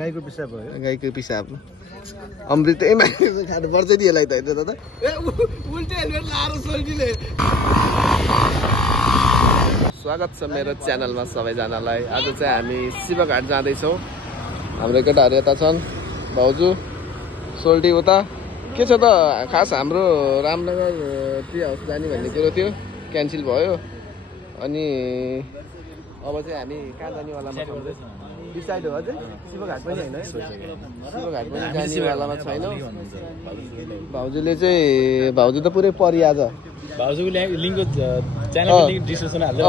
गाईको पिसाब हो गाईको पिसाब अमृतै खानुपर्छ नि यसलाई त होइन दादा उल्टे हेलमेट लाएर सोल्टीले स्वागत छ मेरो च्यानलमा सबैजनालाई आज चाहिँ हामी शिवघाट जाँदैछौँ हाम्रो केटाहरू यता छन् भाउजू सोल्टी उता के छ त खास हाम्रो रामनगर टी हाउस जाने भन्ने कुरो थियो क्यान्सल भयो अनि अब चाहिँ हामी कहाँ जानेवालामा छौँ डिसाइड हो अझै शिवघाट पनि होइन शिवघाट पनि जानेवालामा छैनौँ भाउजूले चाहिँ भाउजू त पुरै परि आज भाउजूको लिङ्कको च्यानलको लिङ्क डिस्क्रिप्सनमा हाल्दै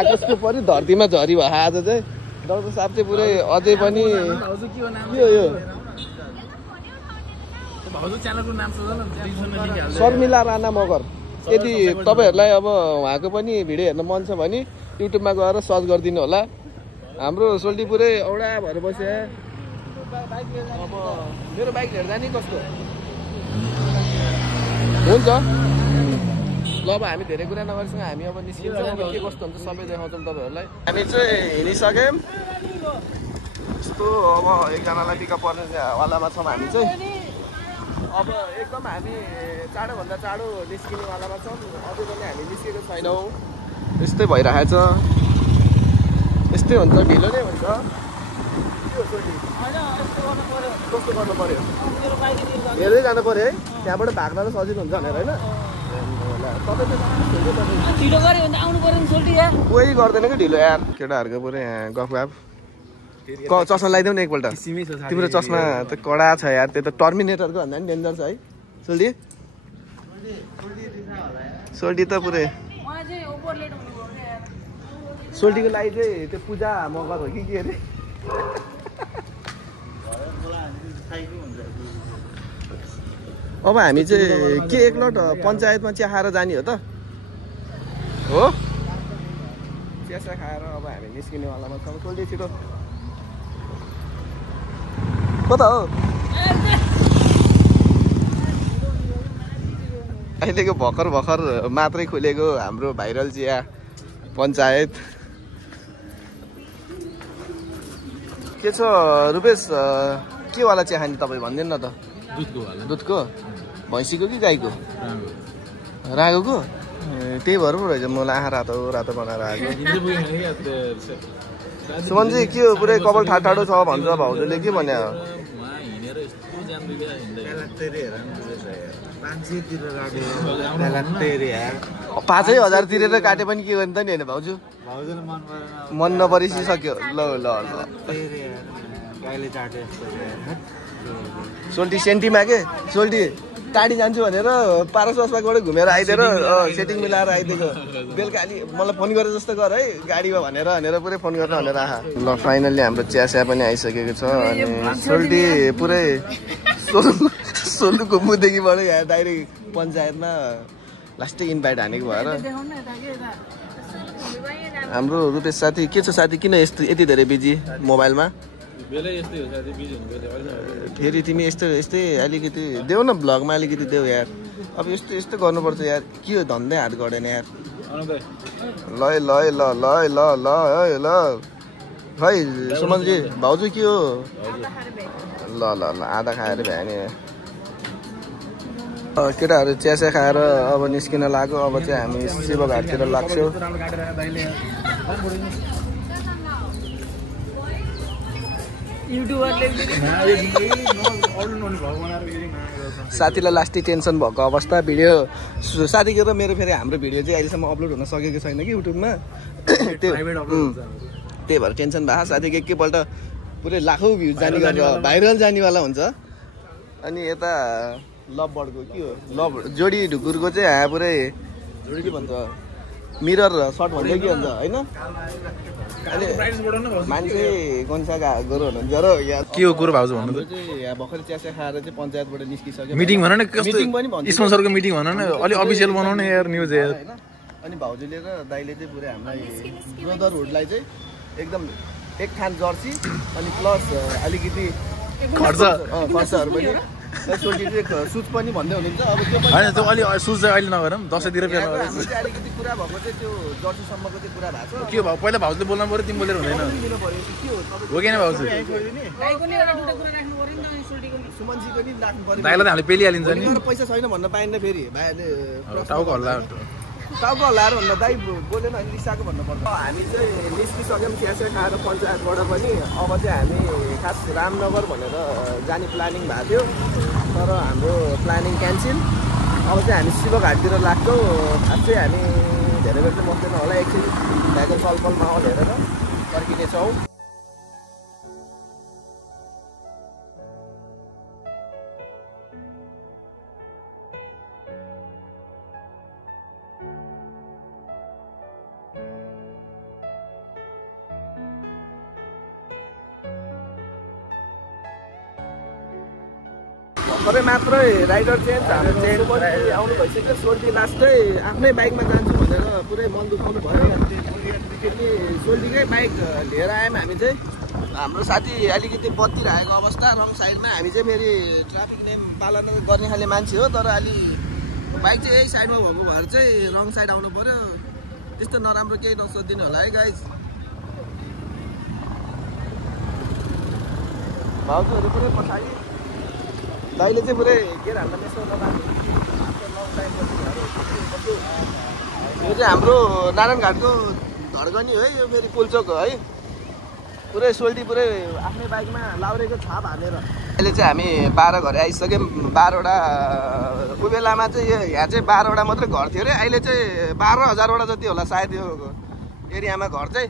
आकाशको परि धरतीमा झरी भयो आज चाहिँ डाक्टर साहब चाहिँ पुरै अझै पनि भाउजू के हो नाम यो भाउजू च्यानलको नाम सोध्नु न डिस्क्रिप्सनमा लिङ्क हाल्दै शर्मिला राणा मगर यदि तपाईहरुलाई अब उहाँको पनि भिडियो हेर्न मन छ भने युट्युबमा गएर सर्च गरिदिनु होला हाम्रो सोल्टी पुरै औडा भएर बस्यो अब मेरो बाइक लिएर जाने कस्तो हुन्छ ल अब हामी धेरै कुरा नगर्छौँ हामी अब निस्किन्छौँ के कस्तो हुन्छ सबै देखाउँछौँ तपाईहरुलाई हामी चाहिँ हिँडिसक्यौँ यस्तो अब एकजनालाई पिकअप गर्ने वालामा छौँ हामी चाहिँ अब एकदम हामी चाँडोभन्दा चाँडो निस्किनेवालामा छौँ अझै पनि हामी निस्केको छैनौँ यस्तै भइरहेछ यस्तै हुन्छ ढिलो नै हुन्छ कस्तो गर्नु पर्यो हेर्दै जानु पर्यो है त्यहाँबाट भाग्न त सजिलो हुन्छ भनेर होइन कोही गर्दैन कि ढिलो यार केटाहरूको पुरै गफ चस्मा लगाइदेऊ न एकपल्ट तिम्रो चस्मा त कडा छ यार त्यो त टर्मिनेटरको भन्दा पनि डेन्जर छ है सोल्टी सोल्टी त पुरै सोल्टीको लागि चाहिँ त्यो पूजा मगर हो कि के अरे अब हामी चाहिँ के एकलट पञ्चायतमा चिया खाएर जाने हो त हो चिया खाएर अब हामी निस्किनेवालामा छौँ सोल्टी छिटो कता हो अहिलेको भर्खर मात्रै खुलेको हाम्रो भाइरल चिया पञ्चायत के छ रुपेश के वाला चिया खाने तपाईँ भनिदिनु न त दुधको भैँसीको कि गाईको रागोको त्यही भएर पो रहेछ मलाई आँखा रातो बनाएर आएको सुमनजी के हो पुरै कपाल ठाडो छ भन्छ भाउजूले के भन्यो 5,000 तिरेर काटे पनि के गर्ने त नि होइन भाउजू मन नपरिसक्यो ल सोल्टी सेन्टीमा के सोल्टी टाढी जान्छु भनेर पारस अस्पाकबाट घुमेर आइदिएर सेटिङ मिलाएर आइदिएको बेलुका अलि मलाई फोन गरेर जस्तो गर है गाडीमा भनेर पुरै फोन गर्न भनेर आहा ल फाइनल्ली हाम्रो चिया पनि आइसकेको छ अनि सोल्टी पुरै सोलुको मुदेखिबाट यहाँ डाइरेक्ट पञ्चायतमा लास्टै इन्भाइट हानेको भएर हाम्रो रुपेश साथी के छ साथी किन यति धेरै बिजी मोबाइलमा फेरि तिमी यस्तै अलिकति देऊ न भ्लगमा अलिकति देऊ यार अब यस्तो गर्नुपर्छ यार के हो धन्दै हात गरेन यार ल खै सुमनजी भाउजू के हो ल आधा खाएर भ्यायो नि केटाहरू चिया खाएर अब निस्किन लाग्यो अब चाहिँ हामी शिवघाटतिर लाग्छौँ साथीलाई लास्टै टेन्सन भएको अवस्था भिडियो साथीको र मेरो फेरि हाम्रो भिडियो चाहिँ अहिलेसम्म अपलोड हुन सकेको छैन कि युट्युबमा त्यही भएर टेन्सन भएको साथीको एकैपल्ट पुरै लाखौँ भ्युज जाने गरेर भाइरल जानेवाला हुन्छ अनि यता लभ बर्डको के हो लभ जोडी ढुकुरको चाहिँ पुरै जोडी के भन्छ मिरर सर्ट भन्दै के भन्छ होइन मान्छे कन्सा गोरु हुनुहुन्छ र के हो कुरो भाउजू भन्नु चाहिँ यहाँ भर्खर चिया खाएर चाहिँ पञ्चायतबाट निस्किसक्यो मिटिङ भन न स्पोन्सरको मिटिङ भन न अलि अफिसियल बनाउनु यार न्युज यार अनि भाउजूले र दाइले चाहिँ पुरै हामीलाई ब्रदरहुडलाई चाहिँ एकदम एक थान जर्सी अनि प्लस अलिकति खर्चहरू पनि सोल्टी चाहिँ सुज पनि भन्दै हुनुहुन्छ अब त्यो पनि होइन त्यो अलि सुज चाहिँ अहिले नगरौँ दसैँतिर फेर्नु हाम्रो चाहिँ अलिकति कुरा भएको चाहिँ त्यो जर्सीसम्मको चाहिँ कुरा भएको छ के भयो पहिला भाउजूले बोल्नु पऱ्यो तिमी बोलेर हुँदैन लिनु पर्यो के हो हो कि भाउजू सुमनजीको नि राख्नु पर्यो दाइलाई त हामीले पेलिहालिन्छ नि पैसा छैन भन्न पाइन्न फेरि भाइले टाउको हल्ला टाउको हल्लाएर भन्दा दाइ बोलेन अनि रिसाएको भन्नुपर्छ हामी चाहिँ निस्किसक्यौँ चियासिया खाएर पञ्चायतबाट पनि अब चाहिँ हामी खास रामनगर भनेर जाने प्लानिङ भएको थियो तर हाम्रो प्लानिङ क्यान्सल अब चाहिँ हामी शिवघाटतिर लाग्छौँ खास चाहिँ हामी धेरै बेर चाहिँ बस्दैन होला एकछिन भाइको चलपल माहौल हेरेर फर्किनेछौँ भर्खरै मात्रै राइडर चेन्ज हाम्रो चेन्ज पनि आउनु भइसक्यो सोल्टी लास्टै आफ्नै बाइकमा जान्छु भनेर पुरै मन दुखाउनु भयो फेरि सोल्टीकै बाइक लिएर आयौँ हामी चाहिँ हाम्रो साथी अलिकति बत्ती राखेको अवस्था रङ साइडमा हामी चाहिँ फेरि ट्राफिक नियम पालन गर्ने खाले मान्छे हो तर अलि बाइक चाहिँ यही साइडमा भएको भएर चाहिँ रङ साइड आउनु पऱ्यो त्यस्तो नराम्रो केही नसोधिदिनु होला है गाइज भाउजूहरू पुरै पछाडि दाइले चाहिँ पुरै गेर हाल्दा यसो यो चाहिँ हाम्रो नारायणघाटको धडगनी है यो फेरि पुलचोक हो है पुरै सोल्टी पुरै आफ्नै बाइकमा लाउरेको छाप हालेर अहिले चाहिँ हामी 12 घरै आइसक्यौँ 12वटा उही बेलामा चाहिँ यहाँ चाहिँ 12वटा मात्रै घर थियो अरे अहिले चाहिँ 12,000वटा जति होला सायद यो एरियामा घर चाहिँ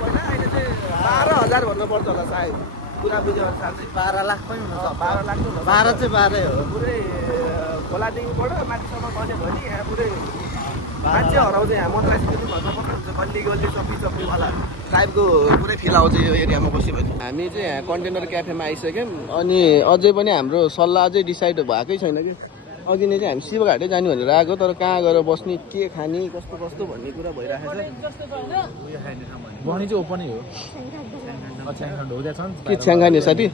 पहिला चाहिँ 12,000 भन्नुपर्छ होला सायद पुरा बुझ्यो अनुसार चाहिँ 12 लाख पनि हुन्छ 12 लाख 12 चाहिँ 12 हो पुरै खोलादेखिबाट माथिसम्म गऱ्यो भने यहाँ पुरै मान्छे हराउँछ यहाँ मन्त्रासीदेखि भन्दा पर्छ गल्ली गल्ली सबै टाइपको पुरै फिल आउँछ यो एरियामा बस्यो भने हामी चाहिँ यहाँ कन्टेनर क्याफेमा आइसक्यौँ अनि अझै पनि हाम्रो सल्लाह अझै डिसाइड भएकै छैन कि अघि नै चाहिँ हामी शिवघाटै जाने भनेर आएको तर कहाँ गएर बस्ने के खाने कस्तो कस्तो भन्ने कुरा भइरहेको छ बहनी चाहिँ ओपनै हो के छ्याङखाने साथी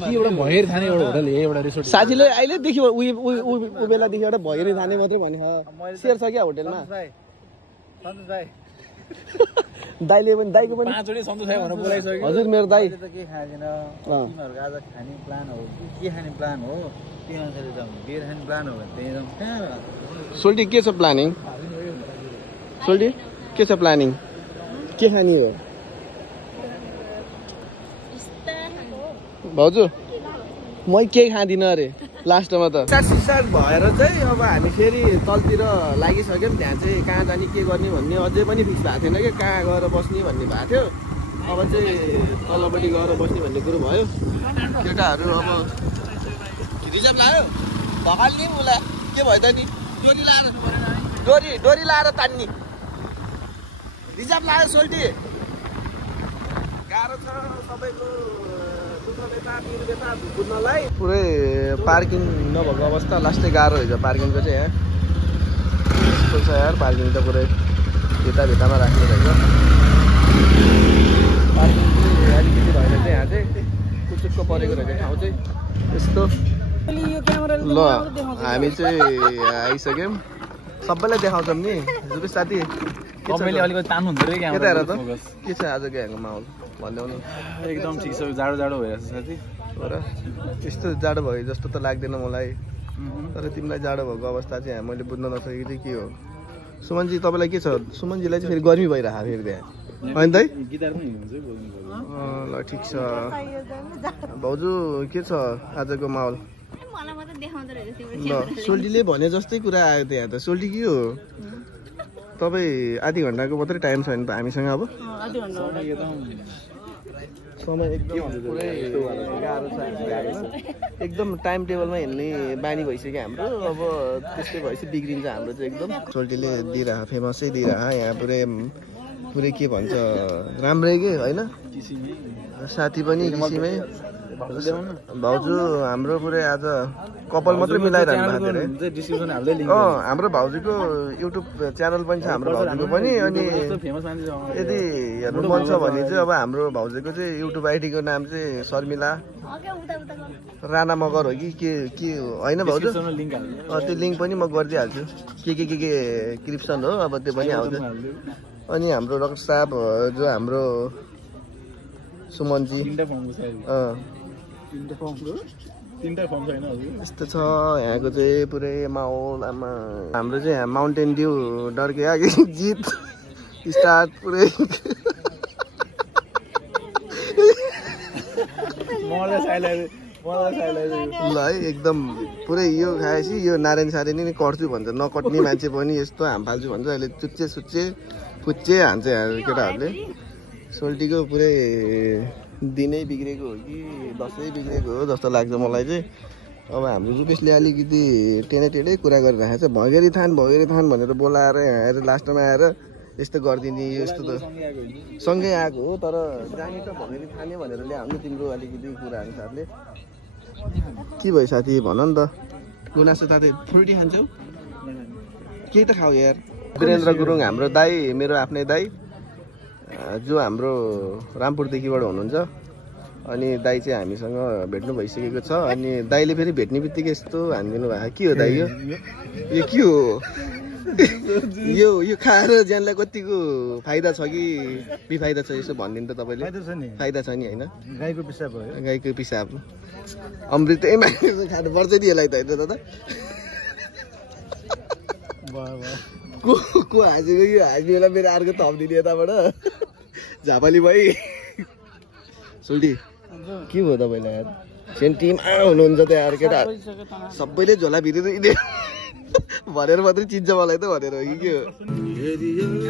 एउटा भएर खाने एउटा होटल एउटा रिसोर्ट साथीले अहिलेदेखि उ बेलादेखि एउटा भैरी खाने मात्रै भने सेयर छ क्या होटेलमा दाइले पनि दाइको पनि पाँचवटै सन्तोष भाइ भनेर बोलाइसक्यो हजुर मेरो दाइ के खाँदैन तिमीहरूको आज खाने प्लान हो के खाने प्लान हो त्यही अनुसारले जाउँ बियर खाने प्लान हो भने त्यही जाउँ कहाँ सोल्टी के छ प्लानिङ सोल्टी के छ प्लानिङ के खाने हो भाउजू मै केही खाँदिनँ अरे लास्टमा त स्टार्ट भएर चाहिँ अब हामी फेरि तलतिर लागिसक्यौँ त्यहाँ चाहिँ कहाँ जाने के गर्ने भन्ने अझै पनि फिक्स भएको थिएन कि कहाँ गएर बस्ने भन्ने भएको थियो अब चाहिँ तलपट्टि गएर बस्ने भन्ने कुरो भयो केटाहरू अब रिजर्भ लायो भगाल नि उसलाई के भयो त नि डोरी लाएर तान्ने रिजर्भ लायो सोल्टी गाह्रो छ सबैको बुझ्नलाई पुरै पार्किङ नभएको अवस्था लास्टै गाह्रो रहेछ पार्किङको चाहिँ यहाँ यस्तो छ यार पार्किङ त पुरै भित्तामा राख्ने रहेछ पार्किङ चाहिँ अलिकति भएर चाहिँ यहाँ चाहिँ कुचुक्क परेको रहेछ ठाउँ चाहिँ यस्तो ल हामी चाहिँ आइसक्यौँ सबैलाई देखाउँछौँ नि जुन साथी अलिकति तान्नु हुँदो रहेछ यता हेर त के छ आजको यहाँको माहौल भनिदेऊ न एकदम ठिक छ जाडो भइरहेको छ साथी तर त्यस्तो जाडो भयो जस्तो त लाग्दैन मलाई तर तिमीलाई जाडो भएको अवस्था चाहिँ मैले बुझ्न नसकेको चाहिँ के हो सुमनजी तपाईँलाई के छ सुमनजीलाई चाहिँ फेरि गर्मी भइरहेको फेरि त्यहाँ होइन दाइ ल ठिक छ भाउजू के छ आजको माहौल ल सोल्टीले भने जस्तै कुरा आयो त्यहाँ त सोल्टी के हो तपाईँ आधी घन्टाको मात्रै टाइम छ नि त हामीसँग अब समय एकदम पुरै गाह्रो छ एकदम टाइम टेबलमा हिँड्ने बानी भइसक्यो हाम्रो अब त्यस्तै भएपछि बिग्रिन्छ हाम्रो चाहिँ एकदम सोल्टीले दिइरह फेमसै दिइरह यहाँ पुरै के भन्छ राम्रै के होइन साथी पनि किसिमै भाउजू हाम्रो पुरै आज कपाल मात्रै मिलाइरहनु भएको थियो डिस्क्रिप्सन हाल्दै लिंक हाम्रो भाउजूको युट्युब च्यानल पनि छ हाम्रो भाउजूको पनि अनि फेमस मान्छे छ यदि हेर्नु मन छ भने चाहिँ अब हाम्रो भाउजूको चाहिँ युट्युब आइडीको नाम चाहिँ शर्मिला राणा मगर हो कि के होइन भाउजू लिंक हाल्दै त्यो लिङ्क पनि म गरिदिइहाल्छु के क्रिप्सन हो अब त्यो पनि आउँछ अनि हाम्रो रक्स साहब जो हाम्रो सुमनजी तीनटा फर्म छैन हजुर यस्तो छ यहाँको चाहिँ पुरै माहौल आमा हाम्रो चाहिँ यहाँ माउन्टेन ड्यू डर्के आगे जित स्टार्ट पुरै ल है एकदम पुरै यो खाएपछि यो नारायण सारेनी नै कट्छु भन्छ नकट्ने मान्छे पनि यस्तो हाम फाल्छु भन्छ अहिले चुच्चे सुच्चे फुच्चे हान्छ केटाहरूले सोल्टीको पुरै दिनै बिग्रेको हो कि दसैँ बिग्रेको हो जस्तो लाग्छ मलाई चाहिँ अब हाम्रो रुपेशले अलिकति टेढै कुरा गरिरहेको छ भगेरी थान भनेर बोलाएर आएर लास्टमा आएर यस्तो गरिदिने यस्तो त सँगै आएको हो तर जाने त भगेरी थाने भनेर ल्याउनु तिम्रो अलिकति कुरा अनुसारले के भयो साथी भन नि त गुनासो तातै फ्रुटी खान्छौ केही त खाऊ यार वीरेन्द्र गुरुङ हाम्रो दाई मेरो आफ्नै दाई जो हाम्रो रामपुरदेखिबाट हुनुहुन्छ अनि दाई चाहिँ हामीसँग भेट्नु भइसकेको छ अनि दाईले फेरि भेट्ने बित्तिकै यस्तो हानिदिनु भएको के हो दाई यो के हो यो खाएर ज्यानलाई कतिको फाइदा छ कि बेफाइदा छ यसो भनिदिनु त तपाईँले फाइदा छ नि होइन गाईको पिसाब हो गाईको पिसाब अमृतै मान्छे खानुपर्छ नि यसलाई त होइन दादा को हाँसेको यो हाँस्ने बेला मेरो अर्को थपिदिने यताबाट झापाली भाइ सोल्टी के भयो तपाईँलाई यार सेन्टिमा हुनुहुन्छ त यार केटा सबैले झोला भित्रै भनेर मात्रै चिन्छ मलाई त भनेर हो कि के हो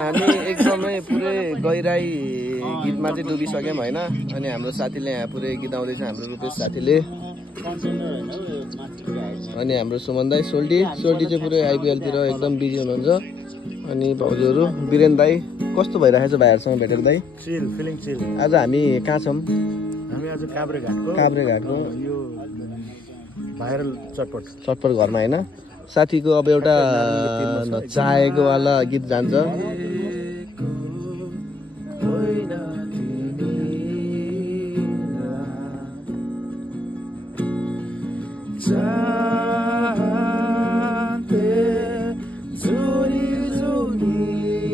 हामी एकदमै पुरै गहिराई गीतमा चाहिँ डुबिसक्यौँ होइन अनि हाम्रो साथीले यहाँ पुरै गीत आउँदैछ हाम्रो रुपेश साथीले अनि हाम्रो सुमन दाई सोल्टी चाहिँ पुरै आइपिएलतिर एकदम बिजी हुनुहुन्छ अनि भाउजूहरू वीरेन दाई कस्तो भइरहेको छ भाइहरूसँग भेटेर दाई फिलिङ चिल आज हामी कहाँ छौँ हामी आज काभ्रेघाटको यो भाइरल चटपट घरमा होइन साथीको अब एउटा चाहेको वाला गीत जान्छ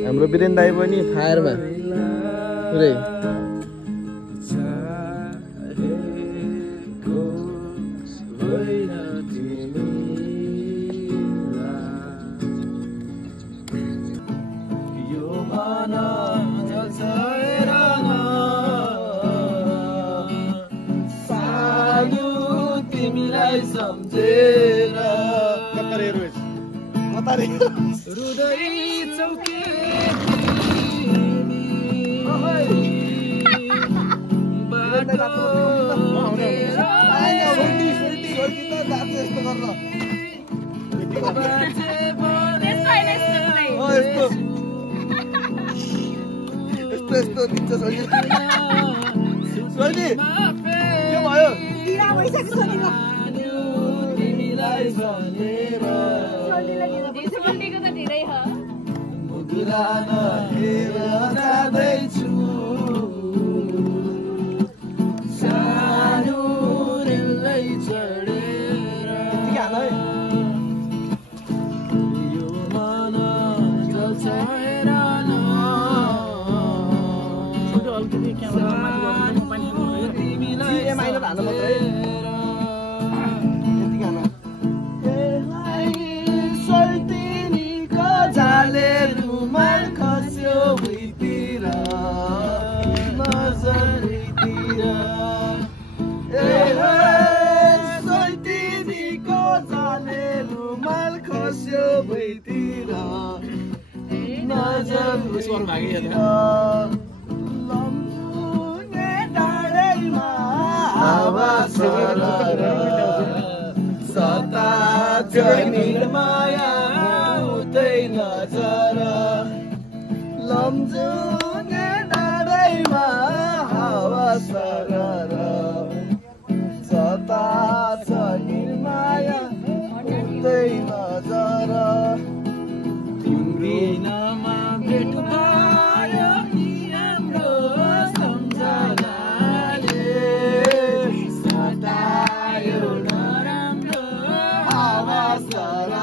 हाम्रो वीरेन दाई पनि फायरमा पुरै सानो तिमीलाई सम्झेर हृदय चौके यस्तो दिन्छ सोल्टी के भयो तिमीलाई भनेर मुगुरा नहेर जाँदैछु सानो रेलै चढेर यो मन जल्छ हैरान जाले रुमाल खस्यो भुइँतिर नजरतिर सोल्टिनीको जाले रुमाल खस्यो भुइँतिर नजरतिर लम्जुने डाँडैमा हावा सता छ निर्माया नजर लम्जुने डाँडैमा हावा सरर सता छ निर्माया उतै नजर तिम्रो नाममा भेट भयो नि हाम्रो सम्झनाले सतायो नराम्रो हावा सरर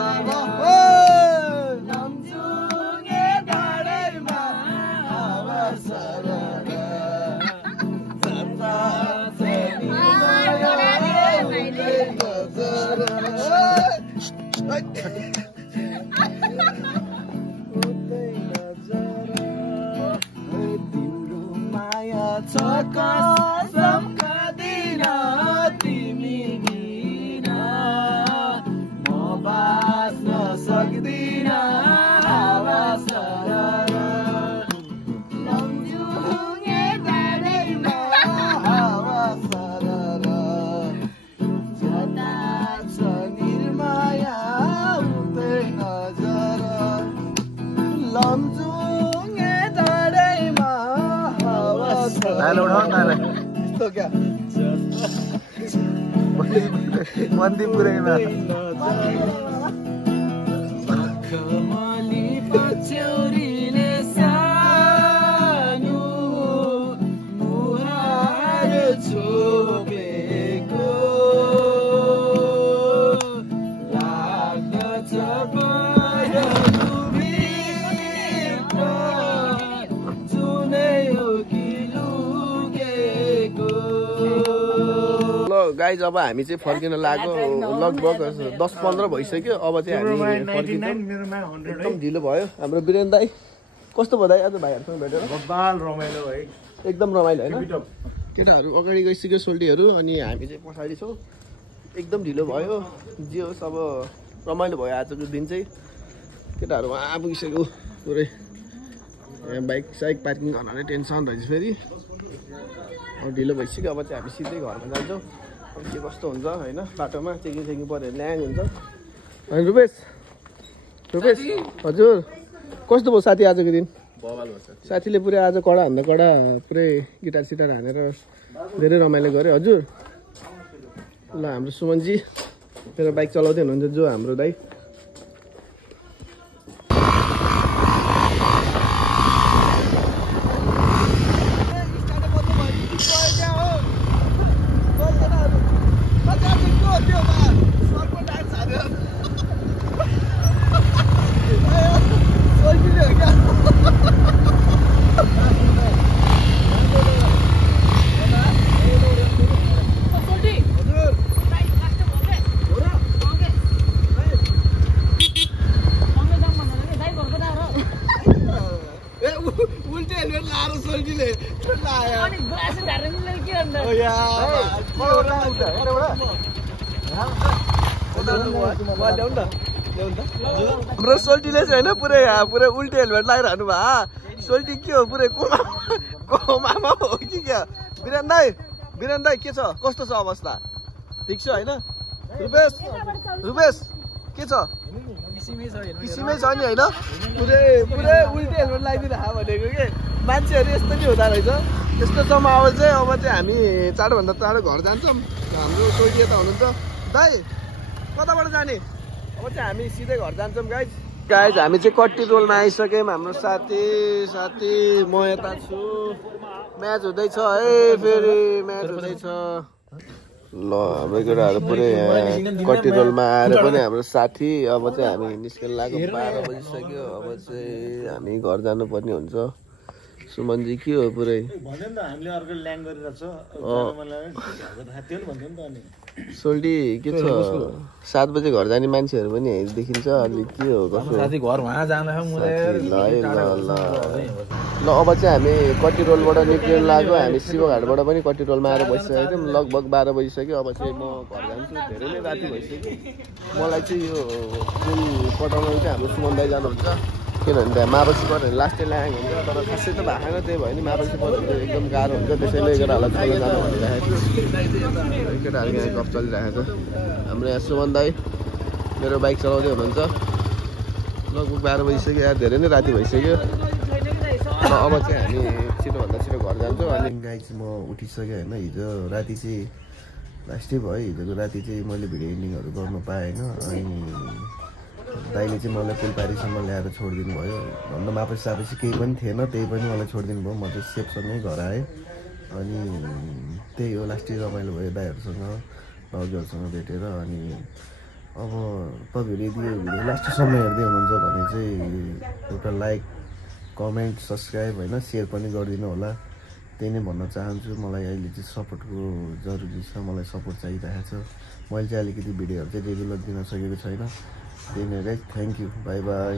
तिम्रो माया छ कसम खाँदिन तिमी बिन म बाँच्न सक्दिन हावा सरर लम्जुङे डाँडैमा हावा सरर जता छ निर्माया उतै नजर लम्जुङे डाँडैमा हावा सरर यस्तो क्या मन्दी पुऱ्याइमा कमली पछ्यौरीले सानो मुहार छोपेको लाग्दछ गाइज अब हामी चाहिँ फर्किन लाग्यो लगभग 10-15 भइसक्यो अब चाहिँ हामी फर्किन्छौँ एकदम ढिलो भयो हाम्रो वीरेन दाई कस्तो भयो दाई आज भाइहरूसँग भेटेर रमाइलो है एकदम रमाइलो होइन केटाहरू अगाडि गइसक्यो सोल्टीहरू अनि हामी चाहिँ पछाडि छौँ एकदम ढिलो भयो जे होस् अब रमाइलो भयो आजको दिन चाहिँ केटाहरू वहाँ पुगिसक्यो पुरै बाइक साइक पार्किङ गर्नाले टेन्सन भएपछि फेरि अब ढिलो भइसक्यो अब चाहिँ हामी सिधै घरमा जान्छौँ अब के कस्तो हुन्छ होइन बाटोमा चेकिङ पऱ्यो ल्याङ हुन्छ होइन रुपेश हजुर कस्तो भयो साथी आजको दिन साथीले पुरै आज कडा भन्दा कडा पुरै गिटार सिटार हानेर धेरै रमाइलो गऱ्यो हजुर ल हाम्रो सुमनजी मेरो बाइक चलाउँदै हुनुहुन्छ जो हाम्रो दाइ हाम्रो सोल्टीले चाहिँ होइन पुरै उल्टे हेलमेट लगाइरहनु भयो सोल्टी के हो पुरै कोमामा हो कि क्या वीरेन दाई के छ कस्तो छ अवस्था ठिक छ होइन रुपेश के छ किसिमै छ नि होइन पुरै उल्टे हेलमेट लगाइदिरहेको भनेको के मान्छेहरू यस्तो नि हुँदो रहेछ त्यस्तोसम्म अब चाहिँ हामी चाँडोभन्दा चाँडो घर जान्छौँ हाम्रो सोल्टी यता हुनुहुन्छ दाई कताबाट जाने अब चाहिँ हामी सिधै घर जान्छौँ गाइज हामी चाहिँ कट्टी रोलमा आइसक्यौँ हाम्रो साथी म यता छु म्याच हुँदैछ है फेरि म्याच हुँदैछ ल हाम्रो केटाहरू पुरै कट्टी रोलमा आएर पनि हाम्रो साथी अब चाहिँ हामी निस्किन लाग्यो 12 बजिसक्यो अब चाहिँ हामी घर जानुपर्ने हुन्छ सुमनजी के हो पुरै सोल्टी के छ 7 बजे घर जाने मान्छेहरू पनि देखिन्छ अलि के हो कसो साथी घर वहाँ जाँदा ल अब चाहिँ हामी कट्टी रोलबाट निक्लिन लाग्यो हामी शिवघाटबाट पनि कट्टी रोलमा आएर बसिसकेको थियौँ लगभग 12 बजिसक्यो अब चाहिँ म घर जान्छु धेरै नै राति भइसक्यो मलाई चाहिँ यो पुल पटाउन चाहिँ हाम्रो सुमन दाइ जानुहुन्छ किनभने त्यहाँ मापसी पऱ्यो भने लास्टै ल्याङ हुन्छ तर खासै त भएको छैन त्यही भयो नि मापसी पऱ्यो भने एकदम गाह्रो हुन्छ त्यसैले केटाहरूलाई छोडेर जानु भनिरहेको छु केटाहरू यहाँ गफ चलिरहेको छ हाम्रो यहाँ सुमन दाई मेरो बाइक चलाउँदै हुनुहुन्छ लगभग 12 बजिसक्यो यार धेरै नै राति भइसक्यो र अब चाहिँ हामी छिटोभन्दा छिटो घर जान्छौँ अनि गाई चाहिँ म उठिसकेँ होइन हिजो राति चाहिँ लास्टै भयो हिजोको राति चाहिँ मैले भिडियो एडिटिङहरू गर्नु पाएँ होइन अनि दाइले चाहिँ मलाई फुलपारीसम्म ल्याएर छोडिदिनु भयो भन्दा मापसी सापसी केही पनि थिएन त्यही पनि मलाई छोडिदिनु भयो म चाहिँ सेफसँगै घर आएँ अनि त्यही हो लास्टै रमाइलो भयो दाइहरूसँग भाउजूहरूसँग भेटेर अनि अब तपाईँहरू यदि यो भिडियो लास्टसम्म हेर्दै हुनुहुन्छ भने चाहिँ एउटा लाइक कमेन्ट सब्सक्राइब होइन सेयर पनि गरिदिनु होला त्यही नै भन्न चाहन्छु मलाई अहिले चाहिँ सपोर्टको जरुरी छ मलाई सपोर्ट चाहिरहेको छ मैले चाहिँ अलिकति भिडियोहरू चाहिँ रेगुलर दिन सकेको छैन त्यही नै guys thank you by by